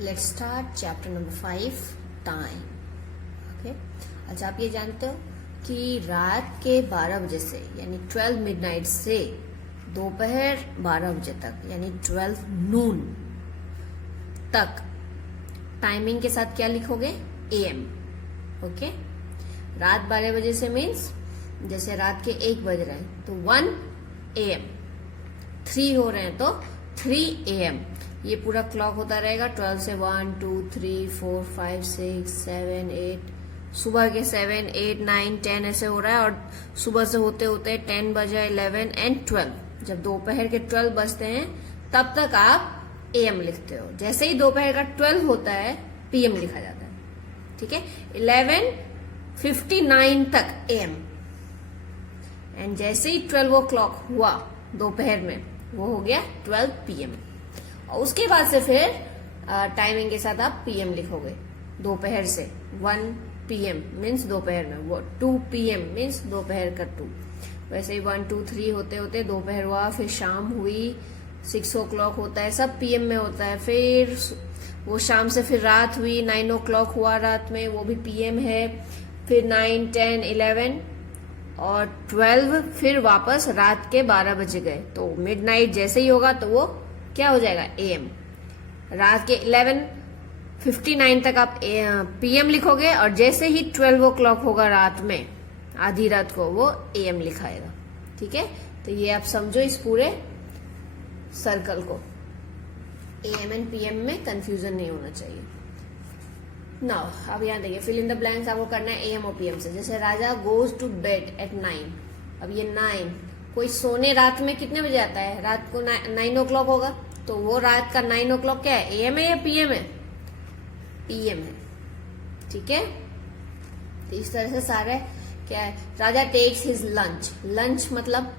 Let's start chapter number 5 time. Okay, अच्छा आप ये जानते हो कि रात के 12 बजे से यानी 12 मिडनाइट से दोपहर 12 बजे तक यानी 12 नून तक टाइमिंग के साथ क्या लिखोगे? AM। ओके, रात 12 बजे से मीन्स जैसे रात के 1 बज रहे हैं तो 1 AM, 3 हो रहे हैं तो 3 AM। ये पूरा क्लॉक होता रहेगा 12 से 1 2 3 4 5 6 7 8, सुबह के 7 8 9 10 ऐसे हो रहा है, और सुबह से होते होते 10 बजे 11 एंड 12। जब दोपहर के 12 बजते हैं तब तक आप AM लिखते हो। जैसे ही दोपहर का 12 होता है PM लिखा जाता है। ठीक है, 11:59 तक AM, एंड जैसे ही 12 o'clock हुआ दोपहर में वो हो गया 12 PM। और उसके बाद से फिर टाइमिंग के साथ आप PM लिखोगे। दोपहर से 1 PM मीन्स दोपहर में, वो 2 PM मीन्स दोपहर का 2। वैसे ही 1 2 3 होते होते दोपहर हुआ, फिर शाम हुई, 6 o'clock होता है, सब PM में होता है। फिर वो शाम से फिर रात हुई, 9 o'clock हुआ रात में, वो भी PM है। फिर 9 10 11 और 12 फिर वापस रात के 12 बजे गए तो मिडनाइट जैसे ही होगा तो वो क्या हो जाएगा? AM। रात के 11:59 तक आप PM लिखोगे, और जैसे ही 12 o'clock होगा रात में, आधी रात को, वो AM लिखाएगा। ठीक है, तो ये आप समझो इस पूरे सर्कल को। AM एंड PM में कंफ्यूजन नहीं होना चाहिए। नाउ अब यहाँ देखिए, फिल इन द ब्लैंक्स आपको करना है AM और PM से। जैसे राजा गोज टू बेड एट 9। अब ये 9, कोई सोने रात में कितने बजे आता है? रात को 9 o'clock होगा, तो वो रात का 9 o'clock क्या है? AM है या PM है? PM है। ठीक है, तो इस तरह से सारे क्या है? राजा टेक्स हिज लंच। लंच मतलब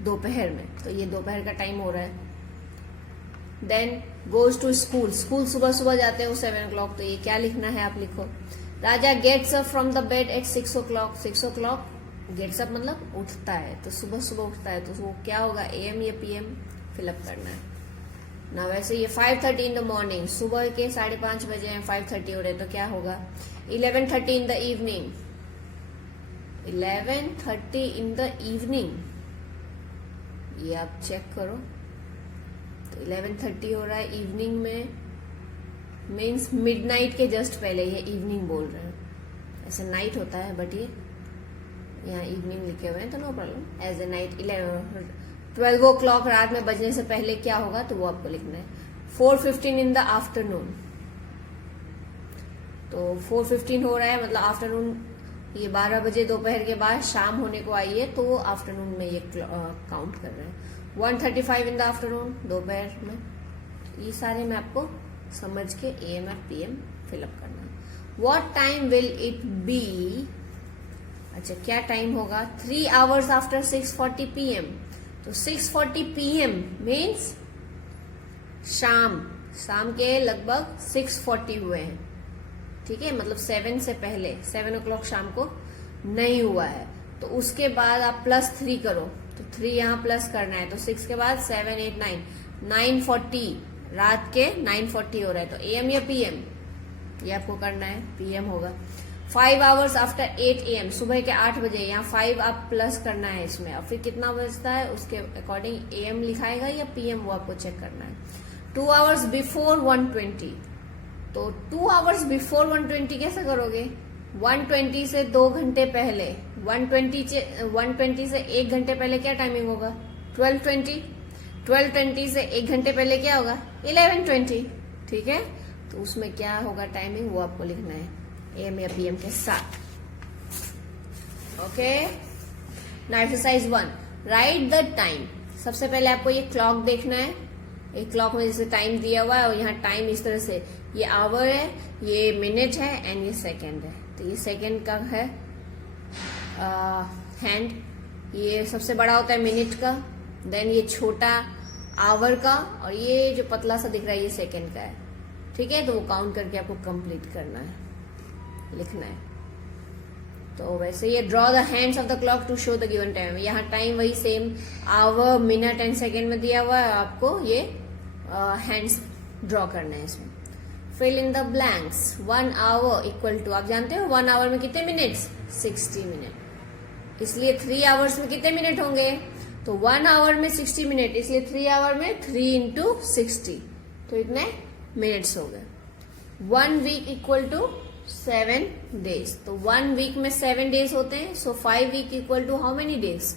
दोपहर में, तो ये दोपहर का टाइम हो रहा है। Then goes to school. School सुबह सुबह जाते हैं वो 7 o'clock, तो ये क्या लिखना है? आप लिखो Raja gets up from the bed at 6 o'clock। 6 o'clock gets up मतलब उठता है, तो सुबह सुबह उठता है, तो वो क्या होगा? AM या PM फिलअप करना है ना। वैसे ये 5:30 इन द मॉर्निंग, सुबह के 5:30 बजे हैं, 5:30 हो रहे, तो क्या होगा? 11:30 in the evening. 11:30 in the evening, ये आप चेक करो, तो 11:30 हो रहा है इवनिंग में, मीन्स मिडनाइट के जस्ट पहले। ये इवनिंग बोल रहे हैं, ऐसे नाइट होता है बट ये यहाँ इवनिंग लिखे हुए हैं, तो no problem. As a night 12 o'clock रात में बजने से पहले क्या होगा, तो वो आपको लिखना है। 4:15 इन द आफ्टरनून, तो 4:15 हो रहा है मतलब आफ्टरनून, ये 12 बजे दोपहर के बाद शाम होने को आई है, तो वो आफ्टरनून में ये काउंट कर रहे हैं। 1:35 इन द आफ्टरनून, दोपहर में। ये सारे में आपको समझ के AM और PM फिलअप करना है। What time will it be? अच्छा, क्या टाइम होगा? 3 hours आफ्टर 6:40 PM। तो 6:40 PM मीन्स शाम के लगभग 6:40 हुए हैं। ठीक है, मतलब 7 से पहले, 7 o'clock शाम को नहीं हुआ है, तो उसके बाद आप +3 करो, तो 3 यहाँ प्लस करना है, तो 6 के बाद 7 8 9 9:40, रात के 9:40 हो रहा है, तो AM या PM? ये आपको करना है, PM होगा। 5 hours आफ्टर 8 AM, सुबह के 8 बजे, यहाँ 5 आप प्लस करना है इसमें, और फिर कितना बजता है उसके अकॉर्डिंग AM लिखाएगा या PM, वो आपको चेक करना है। 2 hours बिफोर 1:20, तो 2 hours बिफोर 1:20 कैसे करोगे? 1:20 से 2 घंटे पहले, 1:20 से 1 घंटे पहले क्या टाइमिंग होगा? 12:20। 12:20 से 1 घंटे पहले क्या होगा? 11:20। ठीक है, तो उसमें क्या होगा टाइमिंग, वो आपको लिखना है AM या PM के साथ। Okay, now exercise 1, right the time. सबसे पहले आपको ये क्लॉक देखना है। एक क्लॉक में जैसे टाइम दिया हुआ है, और यहाँ टाइम इस तरह से, ये आवर है, ये मिनट है, एंड ये सेकंड है। तो ये सेकंड का है हैंड, ये सबसे बड़ा होता है मिनट का, देन ये छोटा आवर का, और ये जो पतला सा दिख रहा है ये सेकंड का है। ठीक है, तो वो काउंट करके आपको कंप्लीट करना है, लिखना है। तो वैसे ये draw the hands of the clock to show the given time. यहाँ टाइम वही same hour minute and second में दिया हुआ है, आपको ये हैंड्स ड्रॉ करना है इसमें। Fill in the blanks. 1 hour equal to, आप जानते हो 1 आवर में कितने मिनट्स? 60 मिनट। इसलिए 3 आवर्स में कितने मिनट होंगे? तो 1 आवर में 60 मिनट, इसलिए 3 आवर में 3 इंटू 60, तो इतने मिनट्स हो गए। 1 वीक इक्वल टू 7 डेज। तो 1 वीक में 7 डेज होते हैं, so 5 week equal to how many days?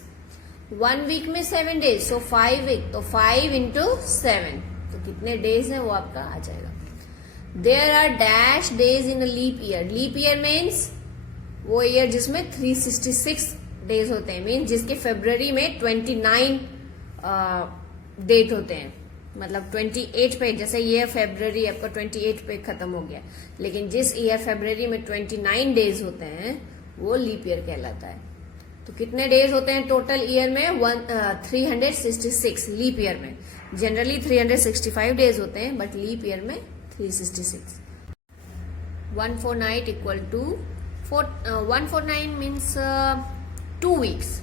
1 week में 7 डेज, सो 5 वीक, तो 5 इंटू 7, तो कितने डेज है वो आपका आ जाएगा। There are dash days in a leap year. Leap year means वो ईयर जिसमें 366 डेज होते हैं, मीन्स जिसके फरवरी में 29 डेट होते हैं, मतलब 28 पे, जैसे ये फरवरी आपका 28 पे खत्म हो गया, लेकिन जिस ईयर फरवरी में 29 डेज होते हैं वो लीप ईयर कहलाता है। तो कितने डेज होते हैं टोटल ईयर में? 366 लीप ईयर में। जनरली 365 डेज होते हैं, बट लीप ईयर में 366। 149 equal to 149 means 2 weeks,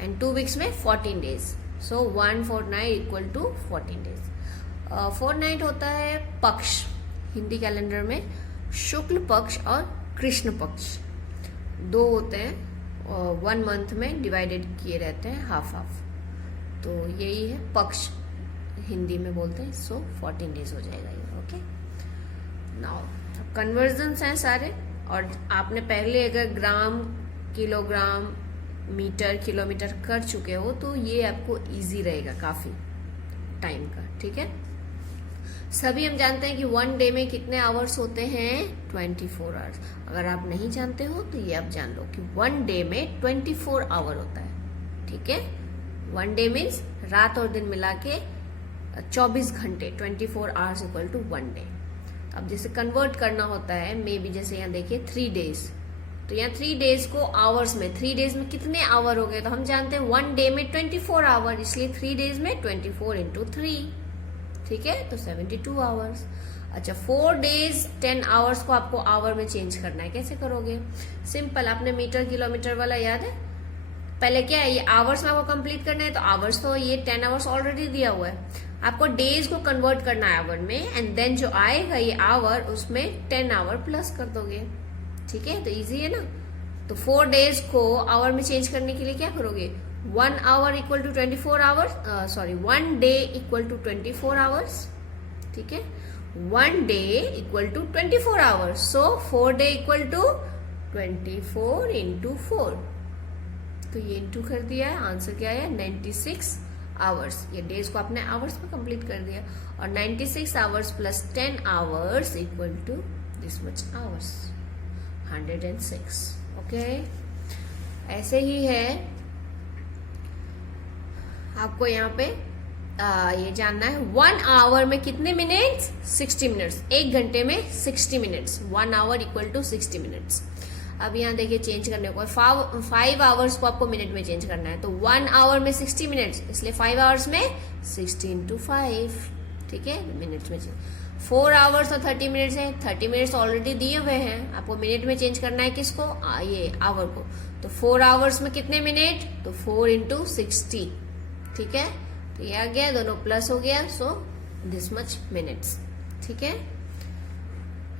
and 2 weeks में 14 days, so 149 equal to 14 days. Fortnight होता है पक्ष, हिंदी कैलेंडर में शुक्ल पक्ष और कृष्ण पक्ष, 2 होते हैं, 1 मंथ में डिवाइडेड किए रहते हैं, हाफ हाफ, तो यही है पक्ष हिंदी में बोलते हैं। सो 14 डेज हो जाएगा ये। ओके, नाउ कन्वर्जन्स हैं सारे, और आपने पहले अगर ग्राम, किलोग्राम, मीटर, किलोमीटर कर चुके हो तो ये आपको इजी रहेगा काफी टाइम का। ठीक है, सभी हम जानते हैं कि 1 डे में कितने आवर्स होते हैं? 24 आवर्स। अगर आप नहीं जानते हो तो ये आप जान लो कि 1 डे में 24 आवर होता है। ठीक है, 1 डे मीन्स रात और दिन मिला के 24 घंटे, 24 आवर्स इक्वल टू 1 डे। अब जैसे कन्वर्ट करना होता है, मे बी जैसे यहाँ देखिए 3 डेज, तो यहाँ 3 डेज को आवर्स में, 3 डेज में कितने आवर हो गए? तो हम जानते हैं 1 डे में 24 आवर, इसलिए 3 डेज में 24 इंटू 3, ठीक है, तो 72 आवर्स। अच्छा, 4 डेज 10 आवर्स को आपको आवर में चेंज करना है, कैसे करोगे? सिंपल, आपने मीटर किलोमीटर वाला याद है? पहले क्या है, ये आवर्स में आपको कंप्लीट करना है, तो आवर्स तो ये 10 आवर्स ऑलरेडी दिया हुआ है, आपको डेज को कन्वर्ट करना है आवर में, एंड देन जो आएगा ये आवर, उसमें 10 आवर प्लस कर दोगे। ठीक है, तो इजी है ना। तो 4 डेज को आवर में चेंज करने के लिए क्या करोगे? 1 hour equal to 24 hours, 1 day equal to 24 hours. ठीक है, 1 day equal to 24 hours, so 4 day equal to 24 into 4, तो ये इंटू कर दिया है, आंसर क्या है? 96 आवर्स। ये डेज को आपने आवर्स में कंप्लीट कर दिया, और 96 hours plus 10 hours equal to this much hours, 106। Okay, ऐसे ही है, आपको यहाँ पे ये जानना है 1 आवर में कितने मिनट्स? 60 मिनट्स। 1 घंटे में 60 minutes, 1 hour equal to 60 minutes. अब यहाँ देखिए चेंज करने को 5 आवर्स को आपको मिनट में चेंज करना है, तो 1 आवर में 60 मिनट्स, इसलिए 5 आवर्स में 60 इंटू 5, ठीक है, मिनट्स में चेंज। 4 आवर्स और 30 मिनट्स है, 30 मिनट्स ऑलरेडी दिए हुए हैं, आपको मिनट में चेंज करना है किसको? ये आवर को, तो 4 आवर्स में कितने मिनट? तो 4 इंटू 60, ठीक है, तो ये आ गया, दोनों प्लस हो गया, सो दिस मच मिनट्स। ठीक है,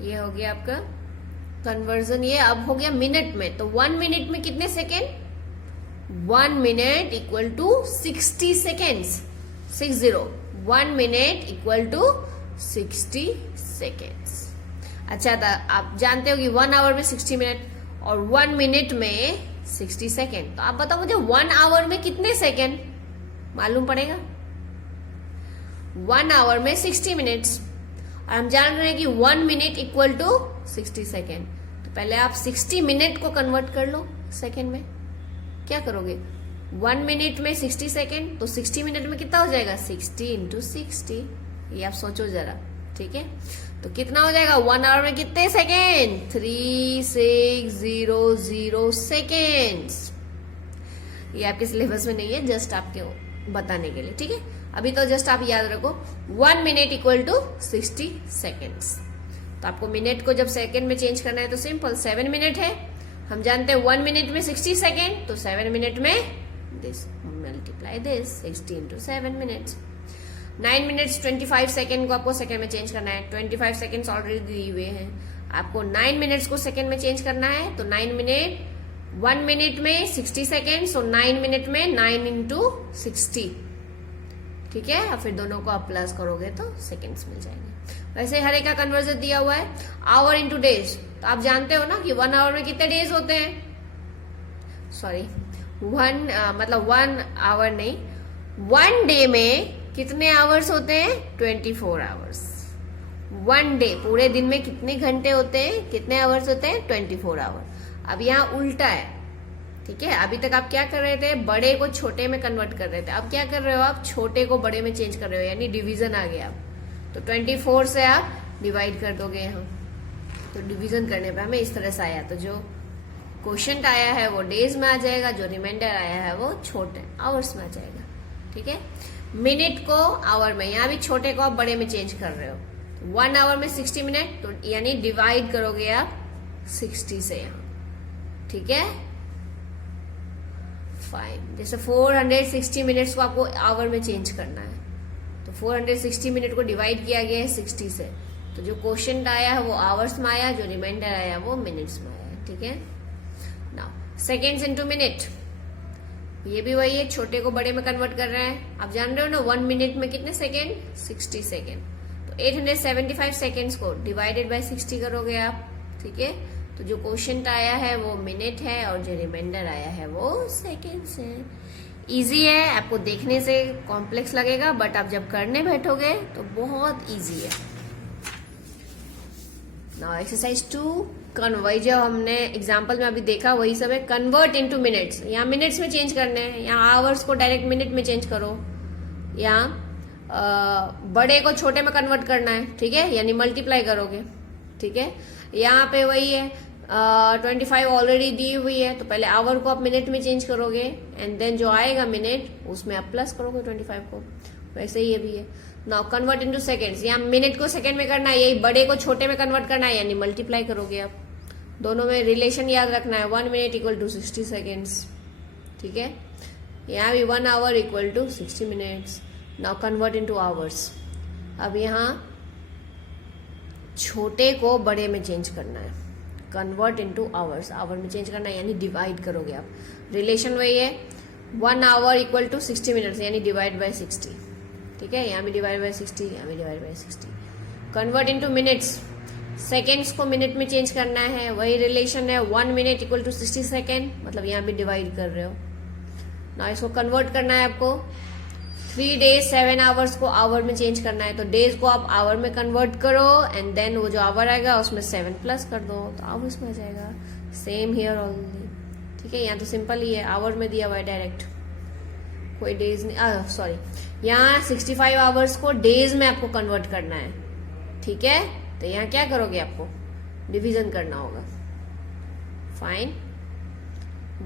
ये हो गया आपका कन्वर्जन। ये अब हो गया मिनट में, तो 1 मिनट में कितने second? 1 minute equal to 60 seconds, 60, 1 minute equal to 60 seconds. अच्छा था, आप जानते हो कि 1 आवर में 60 मिनट और 1 मिनट में 60 सेकेंड, तो आप बताओ मुझे 1 आवर में कितने सेकेंड मालूम पड़ेगा? 1 आवर में 60 मिनट्स, और हम जान रहे हैं कि 1 मिनट इक्वल टू 60 सेकेंड, तो पहले आप 60 मिनट को कन्वर्ट कर लो सेकेंड में। क्या करोगे? 1 मिनट में 60 सेकेंड, तो 60 मिनट में कितना हो जाएगा? 60 इंटू 60, ये आप सोचो जरा। ठीक है, तो कितना हो जाएगा? 1 आवर में कितने सेकेंड? 3600 सेकेंड्स। ये आपके सिलेबस में नहीं है, जस्ट आपके बताने के लिए। ठीक है, अभी तो जस्ट आप याद रखो 1 मिनट इक्वल टू 60 सेकेंड्स। तो आपको मिनट को जब सेकेंड में चेंज करना है तो सिंपल 7 मिनट है, हम जानते हैं 1 मिनट में 60 सेकेंड, तो 7 मिनट में this multiply this 60 into 7 minutes. 9 minutes 25 second को आपको सेकेंड में चेंज करना है, 25 सेकेंड्स ऑलरेडी दिए हुए हैं, आपको 9 मिनट्स को सेकेंड में चेंज करना है, तो 9 मिनट 1 मिनट में 60 सेकेंड, सो 9 मिनट में 9 इंटू 60, ठीक है। और फिर दोनों को आप प्लस करोगे तो सेकेंड्स मिल जाएंगे। वैसे हर एक का कन्वर्जन दिया हुआ है। आवर इंटू डेज, तो आप जानते हो ना कि 1 आवर में कितने डेज होते हैं, सॉरी मतलब 1 आवर नहीं, 1 डे में कितने आवर्स होते हैं, 24 आवर्स। 1 डे, पूरे दिन में कितने घंटे होते हैं, कितने आवर्स होते हैं, 24 आवर। अब यहाँ उल्टा है, ठीक है। अभी तक आप क्या कर रहे थे, बड़े को छोटे में कन्वर्ट कर रहे थे, अब क्या कर रहे हो आप, छोटे को बड़े में चेंज कर रहे हो, यानी डिवीजन आ गया। तो 24 से आप डिवाइड कर दोगे यहाँ, तो डिवीजन करने पे हमें इस तरह से आया। तो जो क्वोशिएंट आया है वो डेज में आ जाएगा, जो रिमाइंडर आया है वो छोटे आवर्स में आ जाएगा, ठीक है। मिनट को आवर में, यहाँ भी छोटे को आप बड़े में चेंज कर रहे हो। 1 आवर में 60 मिनट, तो यानी डिवाइड करोगे आप 60 से यहाँ, ठीक है। फाइन, जैसे 460 मिनट्स को आपको आवर में चेंज करना है, तो 460 मिनट को डिवाइड किया गया है 60 से, तो जो क्वोशिएंट आया है वो आवर्स में आया, जो रिमाइंडर आया वो मिनट्स में आया, ठीक है। नाउ सेकेंड्स इनटू मिनट, ये भी वही है, छोटे को बड़े में कन्वर्ट कर रहे हैं। आप जान रहे हो ना 1 मिनट में कितने सेकेंड, 60 सेकेंड, तो 875 सेकेंड्स को डिवाइडेड बाय 60 करोगे आप, ठीक है। तो जो क्वोशिएंट आया है वो मिनट है और जो रिमाइंडर आया है वो सेकेंड्स है। इजी है, आपको देखने से कॉम्प्लेक्स लगेगा, बट आप जब करने बैठोगे तो बहुत इजी है। नाउ एक्सरसाइज 2 कन्वर्ट, जो हमने एग्जांपल में अभी देखा वही सब है। कन्वर्ट इनटू मिनट्स, यहाँ मिनट्स में चेंज करने हैं, यहाँ आवर्स को डायरेक्ट मिनट में चेंज करो। यहाँ बड़े को छोटे में कन्वर्ट करना है, ठीक है, यानी मल्टीप्लाई करोगे, ठीक है। यहाँ पे वही है, 25 ऑलरेडी दी हुई है, तो पहले आवर को आप मिनट में चेंज करोगे, एंड देन जो आएगा मिनट उसमें आप प्लस करोगे 25 को। वैसे ही ये भी है। नाउ कन्वर्ट इनटू सेकेंड्स, यहाँ मिनट को सेकेंड में करना है, यही बड़े को छोटे में कन्वर्ट करना है, यानी मल्टीप्लाई करोगे आप। दोनों में रिलेशन याद रखना है, 1 मिनट इक्वल टू 60 सेकेंड्स, ठीक है। यहाँ भी 1 hour equal to 60 minutes. Now convert into hours, अब यहाँ छोटे को बड़े में चेंज करना है, कन्वर्ट इनटू आवर्स, आवर में चेंज करना है, यानी डिवाइड करोगे आप। रिलेशन वही है, 1 आवर इक्वल टू 60 मिनट्स, यानी डिवाइड बाय 60, ठीक है। यहाँ भी डिवाइड बाय 60, यहाँ भी divide by 60। Convert into minutes, seconds को मिनट में चेंज करना है, वही रिलेशन है, 1 मिनट इक्वल टू 60 सेकेंड, मतलब यहाँ भी डिवाइड कर रहे हो ना। इसको कन्वर्ट करना है आपको, 3 डेज 7 आवर्स को आवर में चेंज करना है, तो डेज को आप आवर में कन्वर्ट करो, एंड देन वो जो आवर आएगा उसमें 7 प्लस कर दो, तो आवर्स में आ जाएगा। सेम हियर ऑलरेडी, ठीक है। यहाँ तो सिंपल ही है, आवर में दिया हुआ है डायरेक्ट, कोई डेज नहीं, सॉरी, यहाँ 65 आवर्स को डेज में आपको कन्वर्ट करना है, ठीक है। तो यहाँ क्या करोगे, आपको डिवीजन करना होगा। फाइन,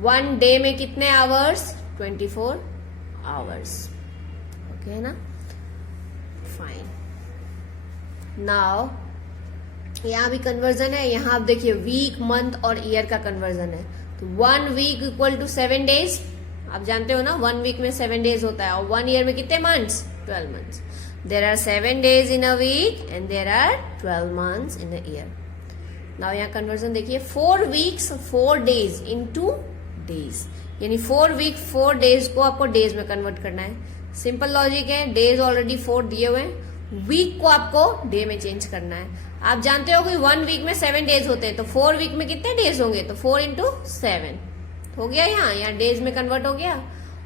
1 डे में कितने आवर्स, 24 आवर्स, ओके है ना। फाइन, नाउ यहाँ भी कन्वर्जन है, यहाँ आप देखिए वीक, मंथ और ईयर का कन्वर्जन है। तो 1 वीक इक्वल टू 7 डेज, आप जानते हो ना 1 वीक में 7 डेज होता है, और 1 ईयर में कितने months, 12 months. There are 7 days in a week and there are 12 months in a year. Now यहाँ कन्वर्जन देखिए, 4 weeks 4 days into days, यानी 4 week 4 days को आपको डेज में कन्वर्ट करना है। सिंपल लॉजिक है, डेज ऑलरेडी 4 दिए हुए हैं, वीक को आपको डे में चेंज करना है। आप जानते हो कि 1 वीक में 7 डेज होते हैं, तो 4 वीक में कितने डेज होंगे, तो 4 into 7 हो गया, यहाँ डेज में कन्वर्ट हो गया।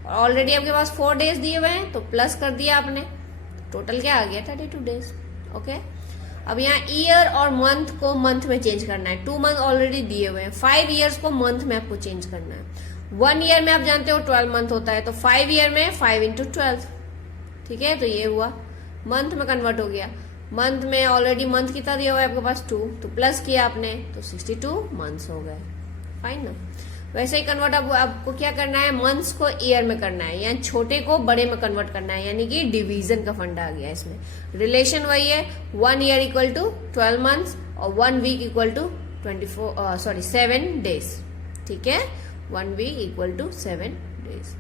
और ऑलरेडी आपके पास 4 डेज दिए हुए हैं, तो प्लस कर दिया आपने, टोटल क्या आ गया, 32 डेज, ओके। अब यहाँ ईयर और मंथ को मंथ में चेंज करना है, 2 मंथ ऑलरेडी दिए हुए हैं। 5 ईयर्स को मंथ में आपको चेंज करना है। 1 ईयर में आप जानते हो 12 मंथ होता है, तो 5 ईयर में 5 into 12, ठीक है। तो ये हुआ, मंथ में कन्वर्ट हो गया। मंथ में ऑलरेडी मंथ कितना दिया हुआ है आपके पास, 2, तो प्लस किया आपने, तो 62 मंथ्स हो गए। फाइन ना। वैसे ही कन्वर्ट आपको क्या करना है, मंथ्स को ईयर में करना है, यानी छोटे को बड़े में कन्वर्ट करना है, यानी कि डिवीजन का फंडा आ गया इसमें। रिलेशन वही है, 1 ईयर इक्वल टू 12 मंथ्स और 1 वीक इक्वल टू 7 डेज, ठीक है। 1 वीक इक्वल टू 7 डेज।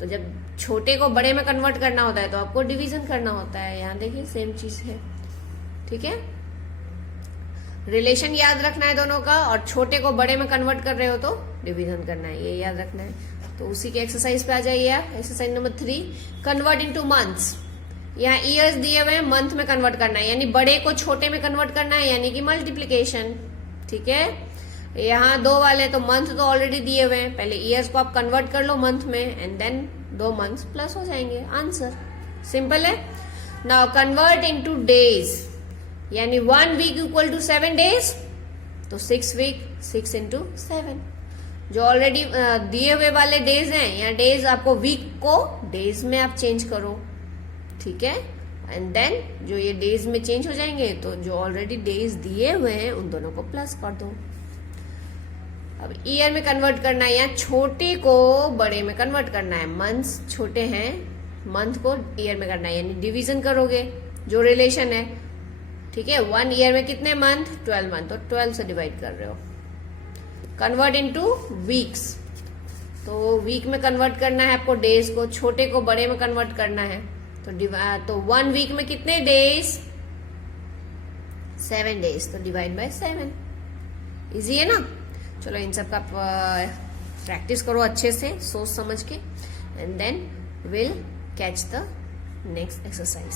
तो जब छोटे को बड़े में कन्वर्ट करना होता है तो आपको डिवीजन करना होता है। यहाँ देखिए सेम चीज है, ठीक है। रिलेशन याद रखना है दोनों का, और छोटे को बड़े में कन्वर्ट कर रहे हो तो डिवीजन करना है, ये याद रखना है। तो उसी के एक्सरसाइज पे आ जाइए आप। Exercise number 3, convert into months. यहाँ ईयर्स दिए हुए हैं, मंथ में कन्वर्ट करना है, यानी बड़े को छोटे में कन्वर्ट करना है, यानी कि मल्टीप्लीकेशन, ठीक है। यहाँ 2 वाले तो मंथ तो ऑलरेडी दिए हुए हैं, पहले ईयर्स को आप कन्वर्ट कर लो मंथ में, एंड देन 2 मंथ्स प्लस हो जाएंगे, आंसर सिंपल है। नाउ कन्वर्ट इनटू डेज, यानी 1 वीक इक्वल टू 7 डेज, तो 6 वीक 6 इंटू 7। जो ऑलरेडी दिए हुए वाले डेज हैं, यहाँ डेज आपको वीक को डेज में आप चेंज करो, ठीक है। एंड देन जो ये डेज में चेंज हो जाएंगे, तो जो ऑलरेडी डेज दिए हुए हैं उन दोनों को प्लस कर दो। अब ईयर में कन्वर्ट करना है, यहाँ छोटे को बड़े में कन्वर्ट करना है, मंथ्स छोटे हैं, मंथ को ईयर में करना है, यानी डिवीजन करोगे जो रिलेशन है, ठीक है। 1 ईयर में कितने मंथ, 12 मंथ, तो 12 से डिवाइड कर रहे हो। कन्वर्ट इनटू वीक्स, तो वीक में कन्वर्ट करना है आपको डेज को, छोटे को बड़े में कन्वर्ट करना है, तो 1 वीक में कितने डेज, 7 डेज, तो डिवाइड बाय 7। इजी है ना। चलो इन सब का प्रैक्टिस करो अच्छे से, सोच समझ के, and then will catch the next exercise.